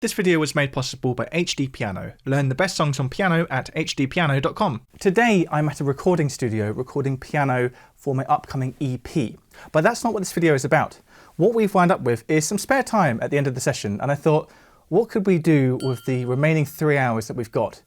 This video was made possible by HDpiano. Learn the best songs on piano at hdpiano.com. Today I'm at a recording studio recording piano for my upcoming EP. But that's not what this video is about. What we've wound up with is some spare time at the end of the session, and I thought, what could we do with the remaining 3 hours that we've got?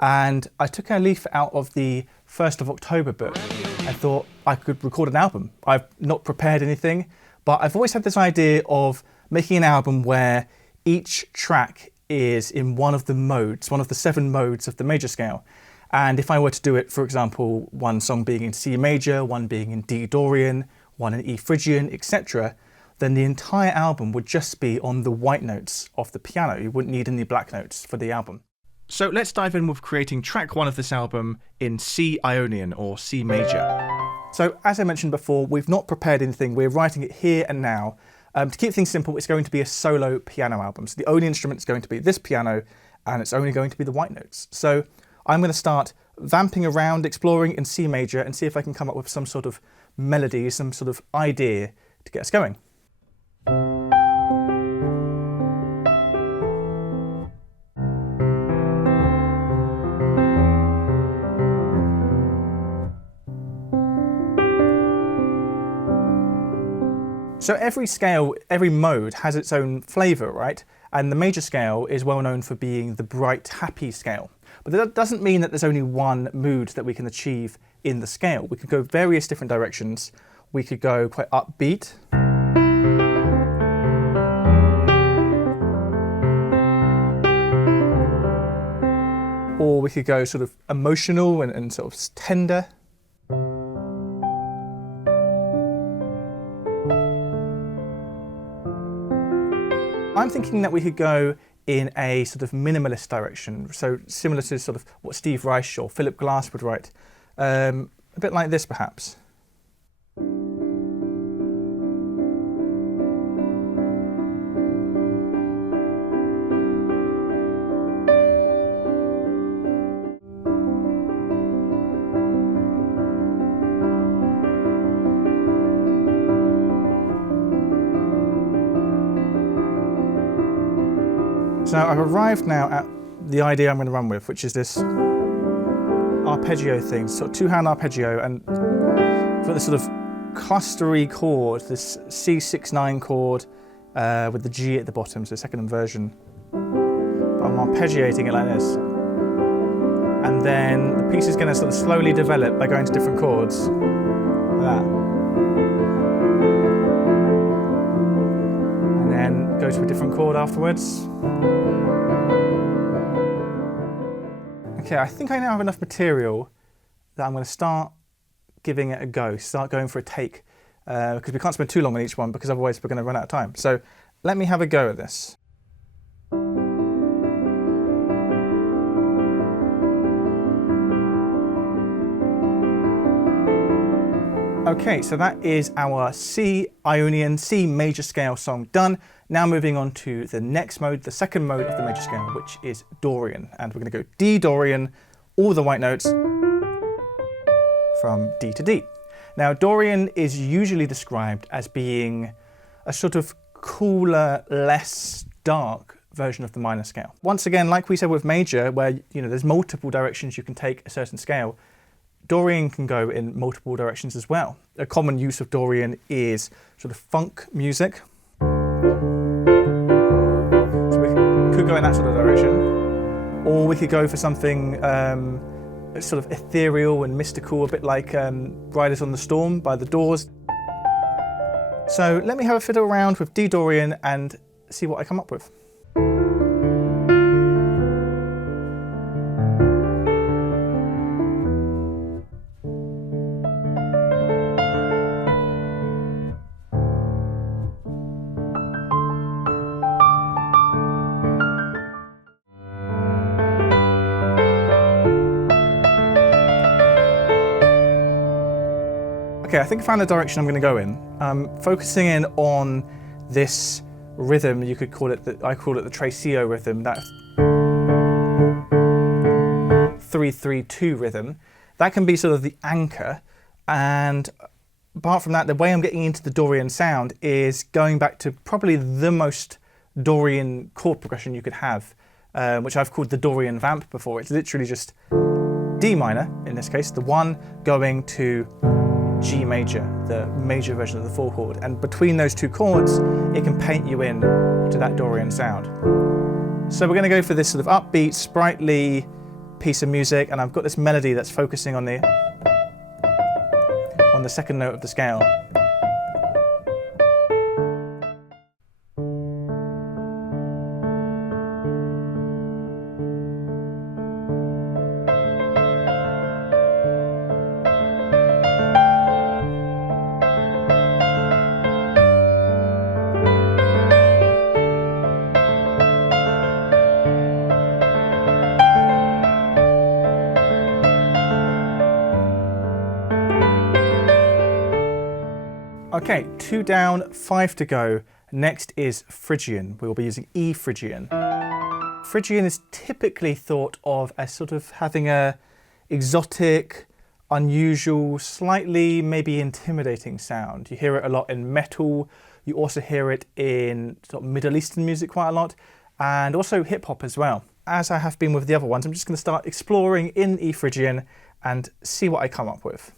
And I took a leaf out of the 1st of October book. I thought I could record an album. I've not prepared anything, but I've always had this idea of making an album where each track is in one of the modes, one of the 7 modes of the major scale. And if I were to do it, for example, one song being in C major, one being in D dorian, one in E phrygian, etc., then the entire album would just be on the white notes of the piano. You wouldn't need any black notes for the album. So let's dive in with creating track 1 of this album in C Ionian or C major. So as I mentioned before, we've not prepared anything. We're writing it here and now. To keep things simple, it's going to be a solo piano album. So the only instrument is going to be this piano, and it's only going to be the white notes. So I'm going to start vamping around, exploring in C major, and see if I can come up with some sort of melody, some sort of idea to get us going. So every scale, every mode has its own flavour, right? And the major scale is well known for being the bright, happy scale. But that doesn't mean that there's only one mood that we can achieve in the scale. We could go various different directions. We could go quite upbeat. Or we could go sort of emotional and sort of tender. I'm thinking that we could go in a sort of minimalist direction, so similar to sort of what Steve Reich or Philip Glass would write. A bit like this, perhaps. So I've arrived now at the idea I'm going to run with, which is this arpeggio thing, sort of 2-hand arpeggio, and I've got this sort of clustery chord, this C6-9 chord with the G at the bottom, so second inversion. But I'm arpeggiating it like this. And then the piece is going to sort of slowly develop by going to different chords, like that. Go to a different chord afterwards. Okay, I think I now have enough material that I'm going to start giving it a go, start going for a take, because we can't spend too long on each one because otherwise we're going to run out of time. So let me have a go at this. Okay, so that is our C Ionian, C major scale song done. Now moving on to the next mode, the second mode of the major scale, which is dorian. And we're going to go D dorian, all the white notes from D to D. Now dorian is usually described as being a sort of cooler, less dark version of the minor scale. Once again, like we said with major, where there's multiple directions you can take a certain scale, dorian can go in multiple directions as well. A common use of dorian is sort of funk music. So we could go in that sort of direction. Or we could go for something sort of ethereal and mystical, a bit like Riders on the Storm by The Doors. So let me have a fiddle around with D dorian and see what I come up with. Okay, I think I found the direction I'm going to go in. I'm focusing in on this rhythm. You could call it, I call it the traceo rhythm, that 3-3-2 rhythm. That can be sort of the anchor, and apart from that, the way I'm getting into the dorian sound is going back to probably the most Dorian chord progression you could have, which I've called the Dorian vamp before. It's literally just D minor, in this case, the 1 going to G major, the major version of the 4 chord. And between those 2 chords, it can paint you in to that Dorian sound. So we're going to go for this sort of upbeat, sprightly piece of music, and I've got this melody that's focusing on the 2nd note of the scale. Okay, 2 down, 5 to go. Next is Phrygian. We will be using E Phrygian. Phrygian is typically thought of as sort of having a exotic, unusual, slightly maybe intimidating sound. You hear it a lot in metal. You also hear it in sort of Middle Eastern music quite a lot, and also hip hop as well. As I have been with the other ones, I'm just going to start exploring in E Phrygian and see what I come up with.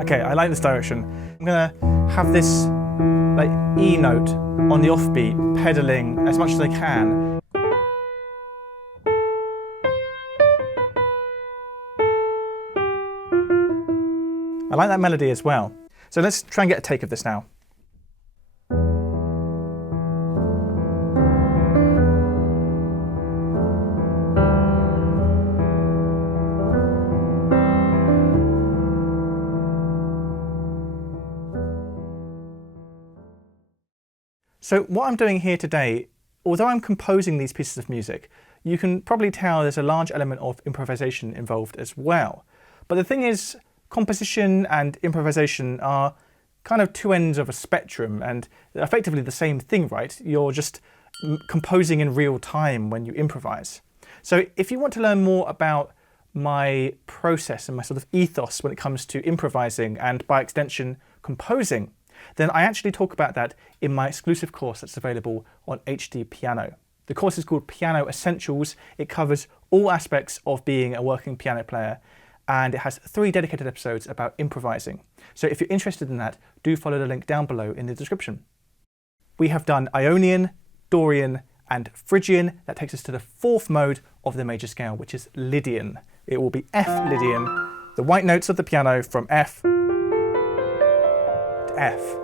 Okay, I like this direction. I'm gonna have this like E note on the offbeat, pedaling as much as I can. I like that melody as well. So let's try and get a take of this now. So what I'm doing here today, although I'm composing these pieces of music, you can probably tell there's a large element of improvisation involved as well. But the thing is, composition and improvisation are kind of 2 ends of a spectrum, and they're effectively the same thing, right? You're just composing in real time when you improvise. So if you want to learn more about my process and my sort of ethos when it comes to improvising and by extension composing, then I actually talk about that in my exclusive course that's available on HDpiano. The course is called Piano Essentials. It covers all aspects of being a working piano player, and it has 3 dedicated episodes about improvising. So if you're interested in that, do follow the link down below in the description. We have done Ionian, Dorian, and Phrygian. That takes us to the 4th mode of the major scale, which is Lydian. It will be F Lydian, the white notes of the piano from F to F.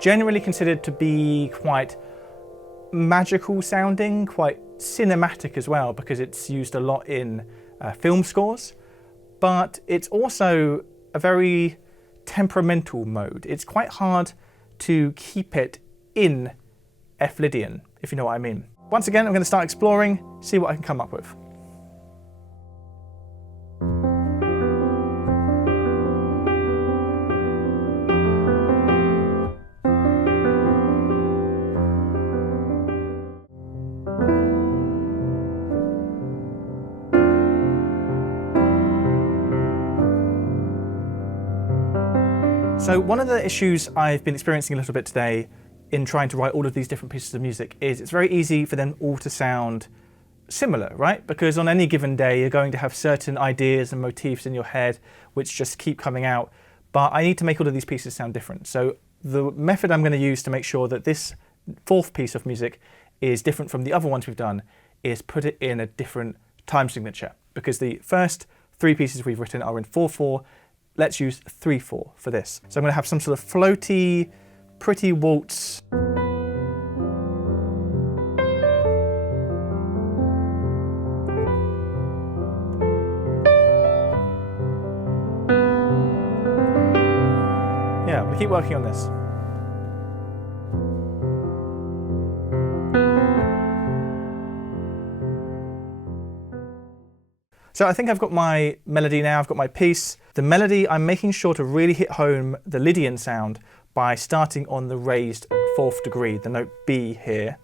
Generally considered to be quite magical sounding, quite cinematic as well, because it's used a lot in film scores, but it's also a very temperamental mode. It's quite hard to keep it in F Lydian, if you know what I mean. Once again, I'm going to start exploring, see what I can come up with. So one of the issues I've been experiencing a little bit today in trying to write all of these different pieces of music is it's very easy for them all to sound similar, right? Because on any given day, you're going to have certain ideas and motifs in your head which just keep coming out. But I need to make all of these pieces sound different. So the method I'm going to use to make sure that this 4th piece of music is different from the other ones we've done is put it in a different time signature. Because the first 3 pieces we've written are in 4/4. Let's use 3/4 for this. So I'm going to have some sort of floaty, pretty waltz. Yeah, we'll keep working on this. So I think I've got my melody now, I've got my piece. The melody, I'm making sure to really hit home the Lydian sound by starting on the raised 4th degree, the note B here.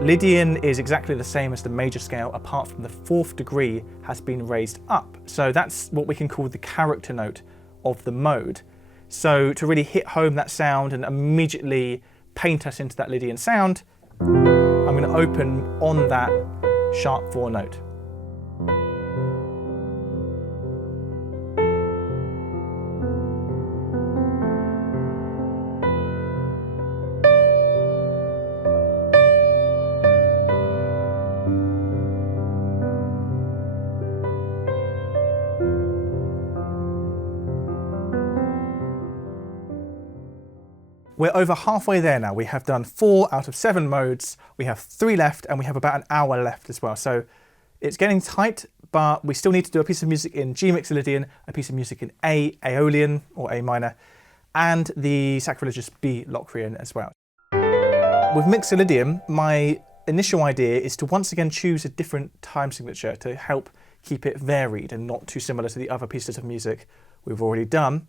Lydian is exactly the same as the major scale, apart from the 4th degree has been raised up. So that's what we can call the character note of the mode. So to really hit home that sound and immediately paint us into that Lydian sound, I'm going to open on that sharp 4 note. We're over halfway there now. We have done 4 out of 7 modes. We have 3 left and we have about an hour left as well. So it's getting tight, but we still need to do a piece of music in G mixolydian, a piece of music in A aeolian or A minor, and the sacrilegious B locrian as well. With mixolydian, my initial idea is to once again choose a different time signature to help keep it varied and not too similar to the other pieces of music we've already done.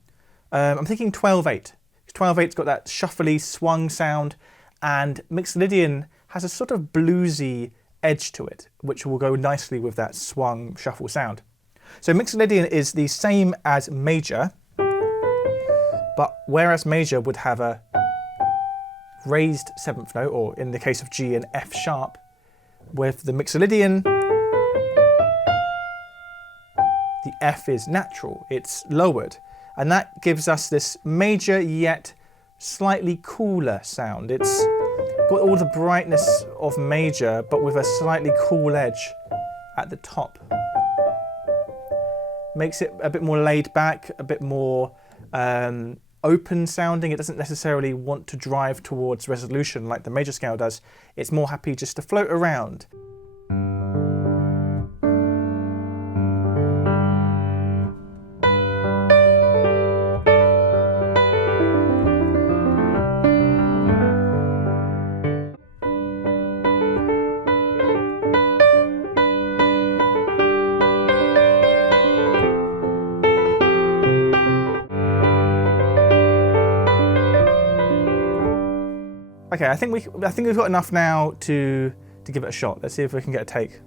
I'm thinking 12/8. 12/8's got that shuffly swung sound, and mixolydian has a sort of bluesy edge to it, which will go nicely with that swung shuffle sound. So mixolydian is the same as major, but whereas major would have a raised 7th note, or in the case of G, an F sharp, with the mixolydian, the F is natural, it's lowered. And that gives us this major yet slightly cooler sound. It's got all the brightness of major, but with a slightly cool edge at the top. Makes it a bit more laid back, a bit more open sounding. It doesn't necessarily want to drive towards resolution like the major scale does. It's more happy just to float around. Okay, I think we've got enough now to give it a shot. Let's see if we can get a take.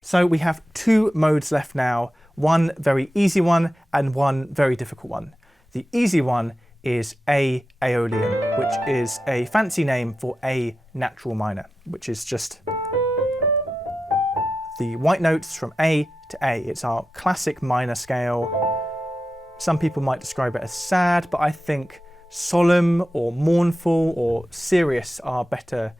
So we have 2 modes left now, one very easy one and one very difficult one. The easy one is A aeolian, which is a fancy name for A natural minor, which is just the white notes from A to A. It's our classic minor scale. Some people might describe it as sad, but I think solemn or mournful or serious are better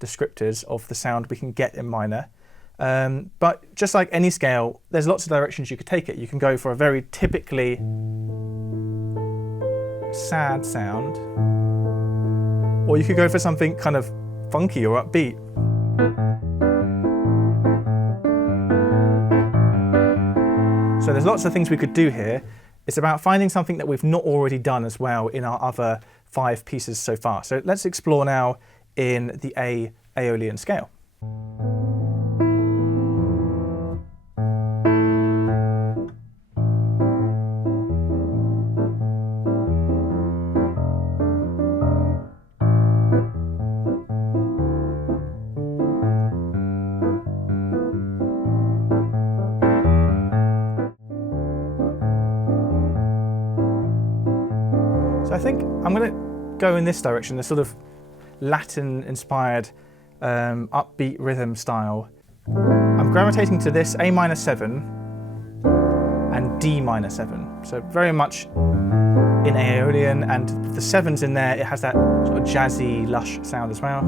descriptors of the sound we can get in minor. But just like any scale, there's lots of directions you could take it. You can go for a very typically sad sound, or you could go for something kind of funky or upbeat. So there's lots of things we could do here. It's about finding something that we've not already done as well in our other 5 pieces so far. So let's explore now in the A aeolian scale. I think I'm going to go in this direction, the sort of Latin-inspired upbeat rhythm style. I'm gravitating to this A minor 7 and D minor 7, so very much in aeolian, and the 7's in there, it has that sort of jazzy, lush sound as well.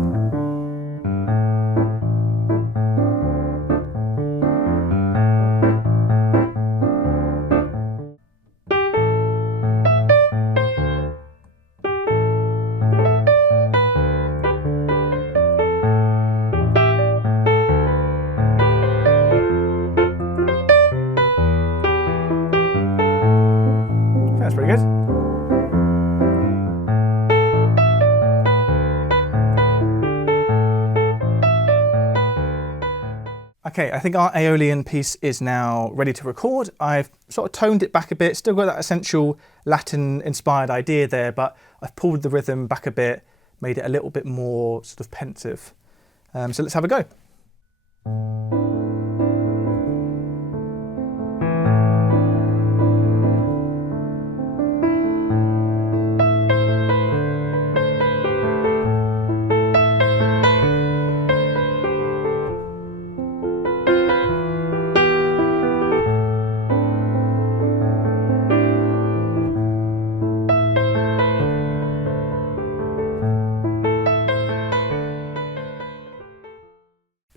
Okay, I think our aeolian piece is now ready to record. I've sort of toned it back a bit, still got that essential Latin-inspired idea there, but I've pulled the rhythm back a bit, made it a little bit more sort of pensive. So let's have a go.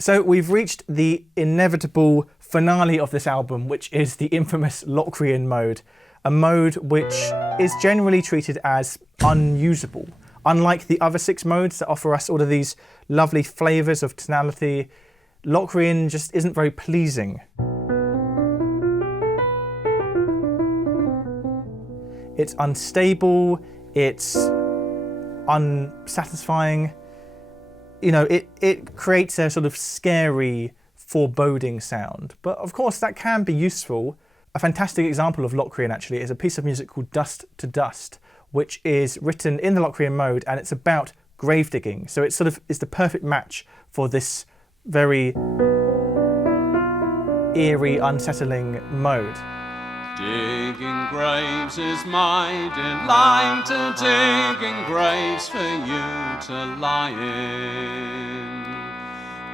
So we've reached the inevitable finale of this album, which is the infamous Locrian mode, a mode which is generally treated as unusable. Unlike the other 6 modes that offer us all of these lovely flavours of tonality, Locrian just isn't very pleasing. It's unstable, it's unsatisfying. You know, it creates a sort of scary, foreboding sound. But of course that can be useful. A fantastic example of Locrian actually is a piece of music called Dust to Dust, which is written in the Locrian mode, and it's about grave digging. So it sort of is the perfect match for this very eerie, unsettling mode. Digging graves is my delight, digging graves for you to lie in.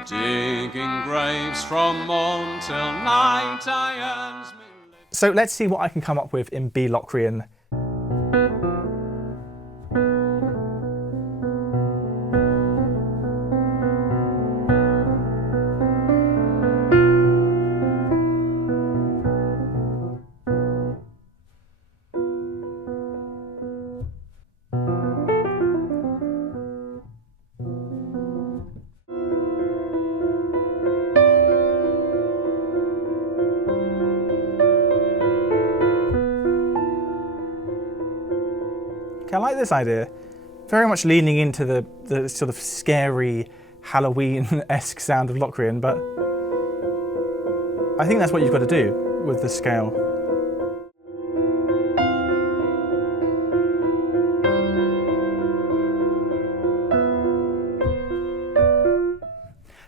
Digging graves from morn till night, I earns me. So let's see what I can come up with in B Locrian. I like this idea. Very much leaning into the sort of scary Halloween-esque sound of Locrian, but I think that's what you've got to do with the scale.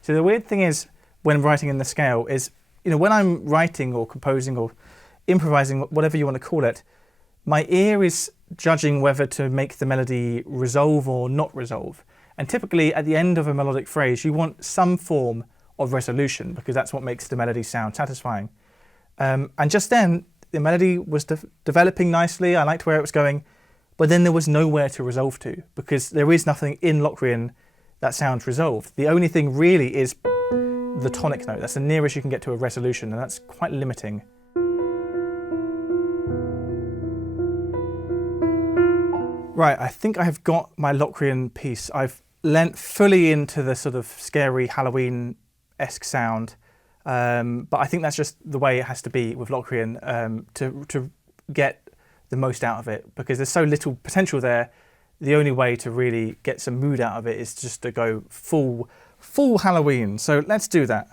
So the weird thing is, when writing in the scale is, you know, when I'm writing or composing or improvising, whatever you want to call it, my ear is judging whether to make the melody resolve or not resolve. And typically at the end of a melodic phrase, you want some form of resolution because that's what makes the melody sound satisfying. And just then, the melody was developing nicely, I liked where it was going, but then there was nowhere to resolve to because there is nothing in Locrian that sounds resolved. The only thing really is the tonic note. That's the nearest you can get to a resolution, and that's quite limiting. Right, I think I have got my Locrian piece. I've lent fully into the sort of scary Halloween-esque sound, but I think that's just the way it has to be with Locrian to get the most out of it, because there's so little potential there. The only way to really get some mood out of it is just to go full Halloween. So let's do that.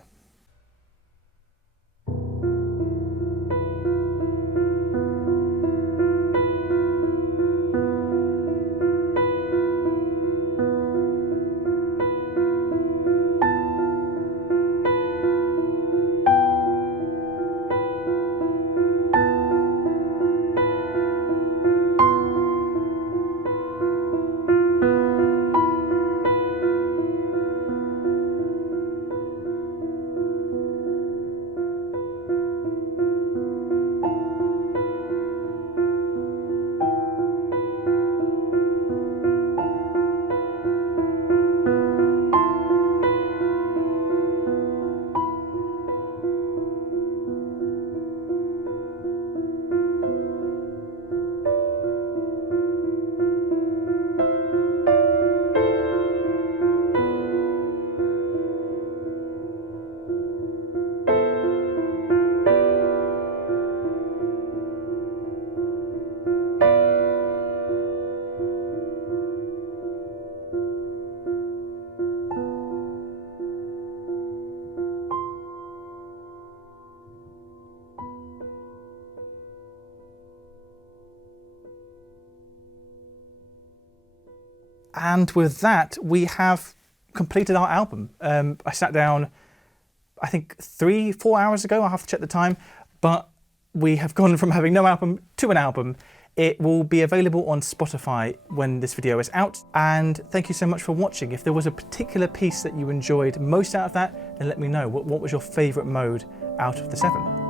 And with that, we have completed our album. I sat down, I think 3-4 hours ago. I'll have to check the time, but we have gone from having no album to an album. It will be available on Spotify when this video is out. And thank you so much for watching. If there was a particular piece that you enjoyed most out of that, then let me know. What was your favorite mode out of the 7?